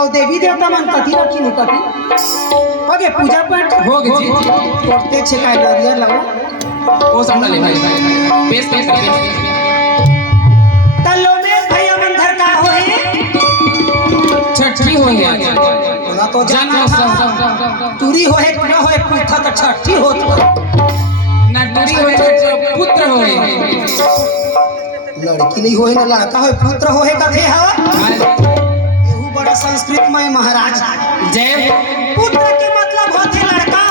ताऊ देवी देवता मन कथी रखी नहीं कथी ओके पूजा पाठ हो गई जी करते छे काय नारियल लाओ ओ सामने ले भाई पेश तल्लो में भैया मंदिर का होए छठी होई आज ना तो जन्मोत्सव तुरी होए कि ना होए पूछा तो छठी होत ना टूरी होए तो पुत्र होए लड़की नहीं होए ना लड़का होए पुत्र होए कथे है एहू बड़ा संस्कृतमय महाराज जय पुत्र के मतलब होते लड़का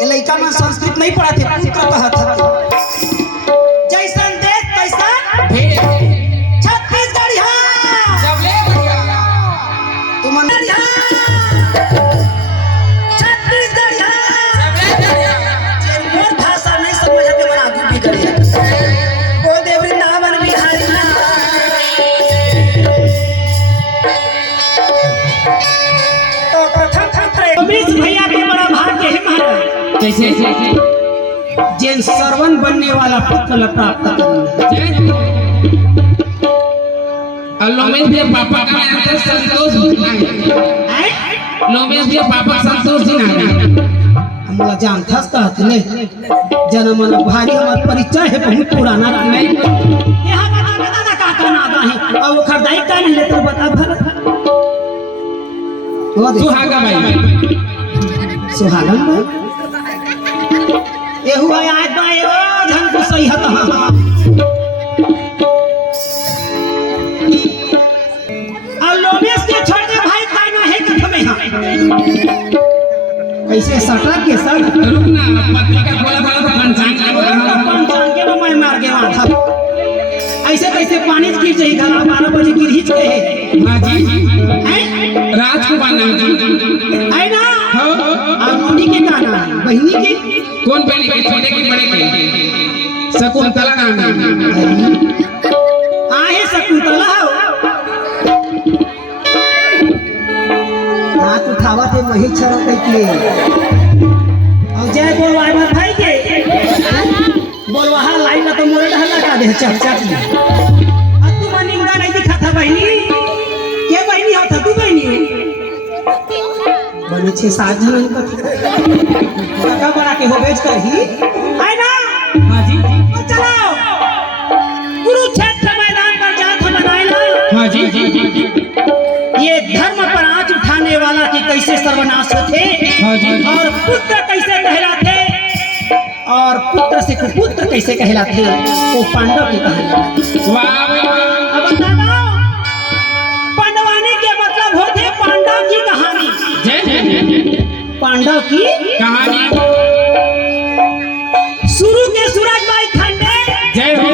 ये लड़का में संस्कृत नहीं पढ़ाते पुत्र कहत जैसन देश तैसन भेड़ छत्तीसगढ़ सब ले भैया तुम छत्तीसगढ़ सब ले भैया मोर भाषा नहीं समझते बना आगू भी करिए ओ देव वृंदावन बिहारी तो प्रथम छात्र अमरीश भैया के बड़ा भाग्य है महाराज कैसे जिन सर्वन बनने वाला पुत्र प्राप्त करेंगे लोमेश भी पापा का नाम है संतोष नहीं लोमेश भी पापा संतोष नहीं हमरा जानथस कहत ने जनमन भारी हमर परिचय है बहुत पुराना नहीं यहां दादा काका नादा है और वो खरदाई का नहीं लेते बता भरत सुहागा भाई सुहागन भाई ये हुआ आज भाई ओ धन को सही हता और लोमेश के छोड़ दे भाई काना है कि हमें हां कैसे सटा के सर रुकना पत्रिका खोला था पंचांग पंचांग के मैं मार के वहां था ऐसे कैसे पानी गिर जाई गला 12 बजे गिर हिच के हां जी हैं राज को बांधना है ना हां और मम्मी के गाना बहनी के कौन पहले के छोटे के बड़े के शकुंतला नाम है आहे शकुंतला हो हाथ उठावा थे वही छड़ा के और जय बोलवाए मत भाई के बोलवा लाइन में तो मोरे ढल लगा दे चक चक अब तू मनिंगा नहीं दिखा था बहनी के बहनी हो था तू बहनी बने 6-7 जन का बड़ा के हो बेच कर ही है ना हां जी तो चलो कुरुक्षेत्र मैदान पर जात हम बनाइला हां जी ये धर्म पर आंच उठाने वाला की कैसे सर्वनाश होते हां जी और पुत्र कैसे कहलाते और पुत्र से कुपुत्र कैसे कहलाते वो पांडव की कहानी वाह भाई अब बता दो पांडवानी के मतलब होते पांडव की कहानी जय पांडव की कहानी शुरू के सूरज भाई खंडे जय हो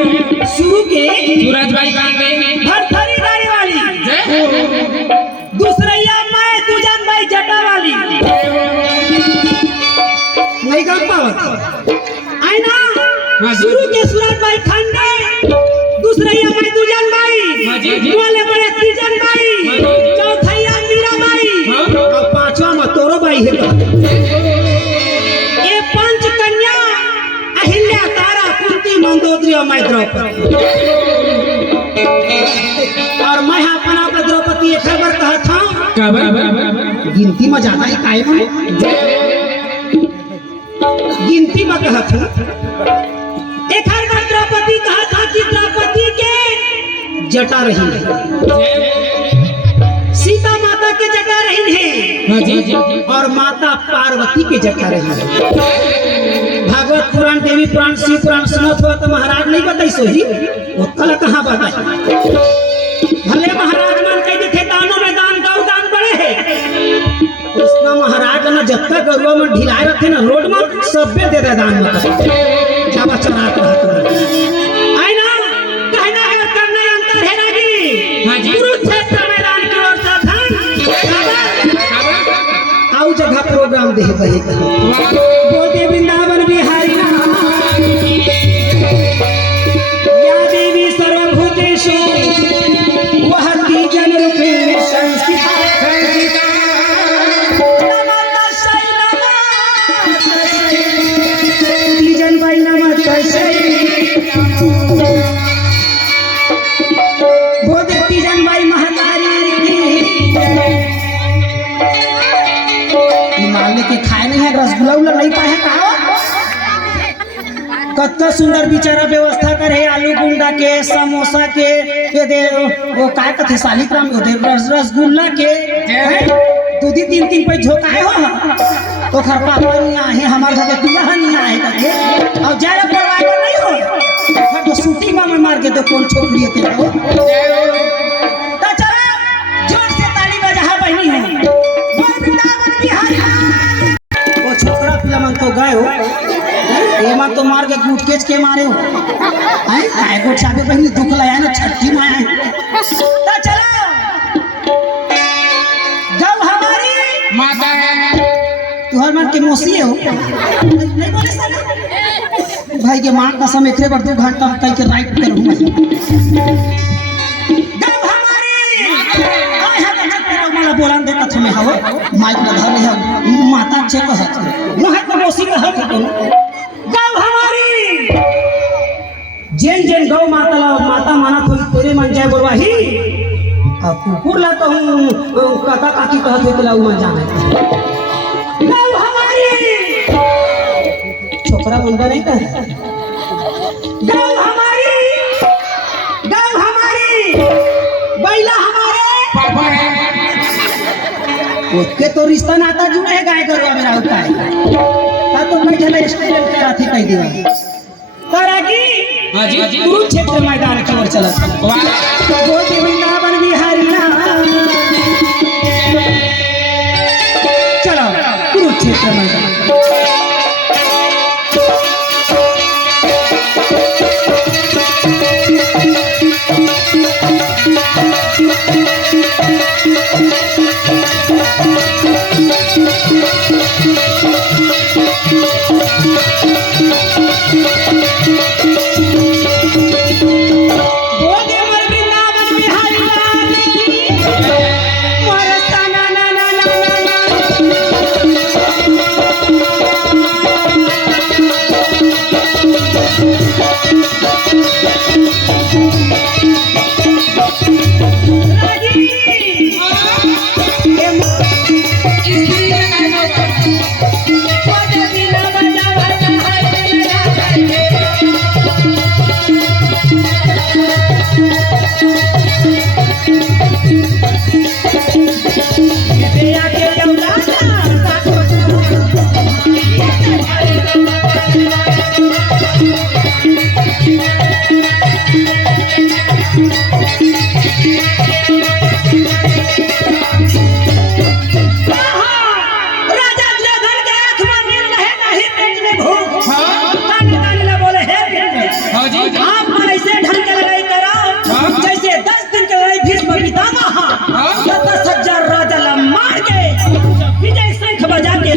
शुरू के सूरज भाई कांटे भरथरी गाड़ी वाली जय हो दूसरैया मैं दुजन भाई जटा वाली नहीं गा पावत आई ना शुरू के सूरज भाई खंडे दूसरैया मैं दुजन भाई हां जी बोले बड़े तीजन भाई चौथैया मीरा भाई और पांचवा में तोरो भाई है ये पंच कन्या अहिल्या तारा कुंती मंदोदरी और मैं द्रौपदी और मैं अपना द्रौपदी एक खबर कहा था गिनती में ज्यादा ही कायम है गिनती में कहा था एक हर बार द्रौपदी कहा था कि द्रौपदी के जटा रही है सीता माता के जटा रही है हां जी और माता पार्वती के जटा रही है भागवत पुराण देवी पुराण शिव पुराण सुनत हो तो महाराज नहीं बताई सोही वो कल कहाँ बताई भले महाराज मान कह देते दानों में दान गौ दान बड़े है कृष्ण महाराज ना जब तक गरुआ में ढिलाए रखे ना रोड में सब दे दे दान में जब चढ़ा आई ना कहना है करना है अंतर है ना जी हां जी कुरुक्षेत्र मैदान की ओर से आओ जगह प्रोग्राम दे बहे बोलते वृंदावन बिहारी या देवी सर्वभूतेषु वह तीजन रूपेण संस्थिता तीजन भाई नमः बोलते तीजन भाई महातारी की कत्ता सुंदर बिचारा व्यवस्था करे आलू गुंडा के समोसा के ये दे वो काय कथे सालिग्राम दे रसगुल्ला के दूधी तीन तीन पे झोकाए हो तो खर पापा नहीं आए हमारे घर पे पिया नहीं आए कथे और जाए परवाह नहीं हो खर तो सूती में मार के तो कौन छोकरी है तेरे तो चला जोर से ताली बजा बहनी है बोल वृंदावन बिहारी वो छोकरा पिला मन तो गए हो ये मन तो मार के गुटकेच के मारे हो हैं काय को चाबे बहनी दुख लाया ना छट्टी में आए तो चला गौ हमारी माता है तू हर मन के मौसी हो नहीं बोले साला भाई के मां कसम एकरे बार 2 घंटा कह के राइट करूं मैं गौ हमारी आय हा तो मला बोलान दे कथा में हव माइक ना धर है माता छे कहत वहां तो मौसी कहत गौ हमारी जेन जेन गौ माता ला माता मानत होई तेरे मन जाय बोलवाही अब कुकुर ला तो काका काकी कहत होई तला उमा जाने गौ हमारी छोकरा मुंडा नहीं कह गौ हमारी बैला हमारे पापा है उसके तो रिश्ता नाता जुड़े है गाय गरुआ मेरा उपाय ता तो मैं जले स्टूडेंट करा थी कह दिया तराकी हां जी कुरुक्षेत्र मैदान खबर चलत वाह गोदी वृंदावन बिहारी ना चलो कुरुक्षेत्र मैदान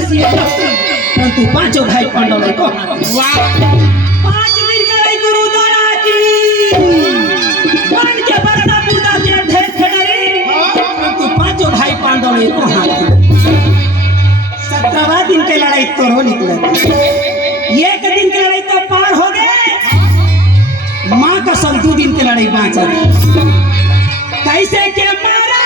परंतु पांचों भाई पांडव को 5 दिन करे गुरु द्वारा की बन के बरदा पूजा के ढेर खड़री परंतु पांचों भाई पांडव को हाथ 17वां दिन के लड़ाई तो हो निकले 1 दिन की लड़ाई तो पार हो गए मां का सब 2 दिन की लड़ाई बांचा कैसे के मारा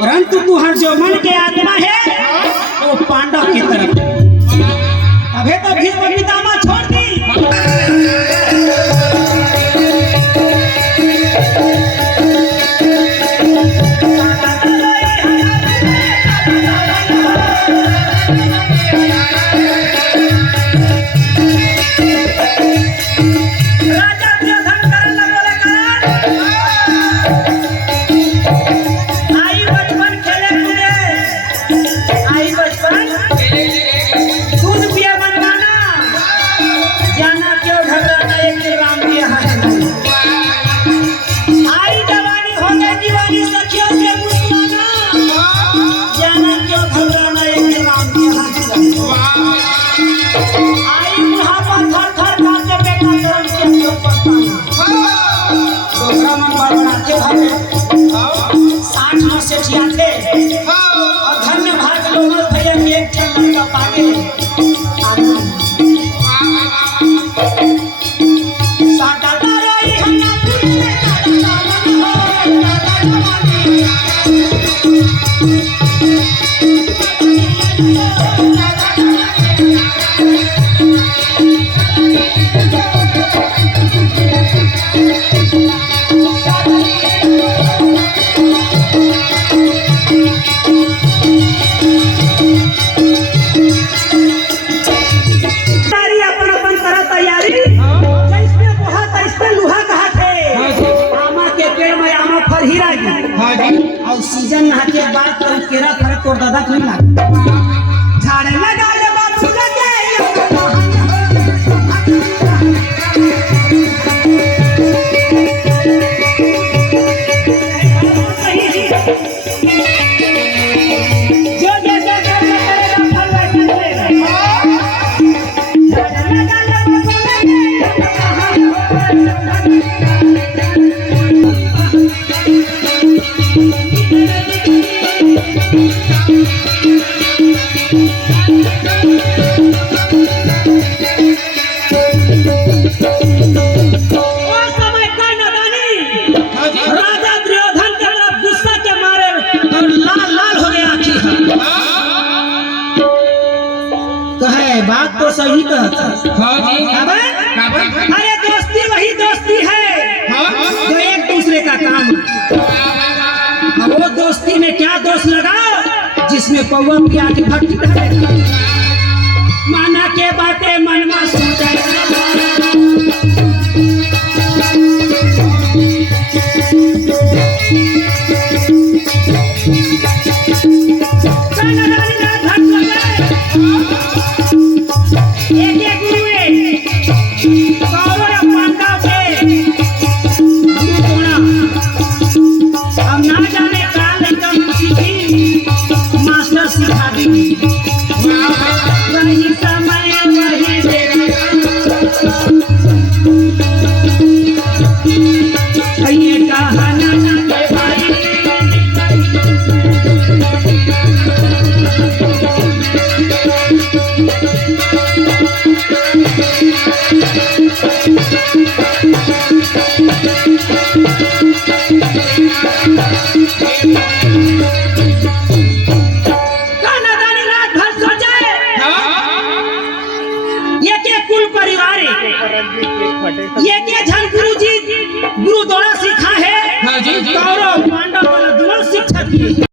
परंतु तुहर जो मन के आत्मा है वो पांडव की तरफ अबे तो भीष्म पितामह छोड़ दी आई खराब नहीं लगे झाड़े लगा ले बाबू लगे जो जैसे कर्म करेगा फल वैसा मिलेगा झाड़े लगा ले राजा दुर्योधन के तरफ गुस्सा के मारे और लाल लाल हो गया आखिर कहे बात तो सही कहता हाँ जी अरे दोस्ती वही दोस्ती है जो एक दूसरे का काम अब वो दोस्ती में क्या दोष लगा जिसमें पौवा पिया की भक्ति माना के बातें मन में सोचा सिखा दी वही समय वही ये कहाना के भाई ये के झन गुरु द्वारा सीखा है हाँ जी कौरव पांडव वाला दोनों शिक्षा दिए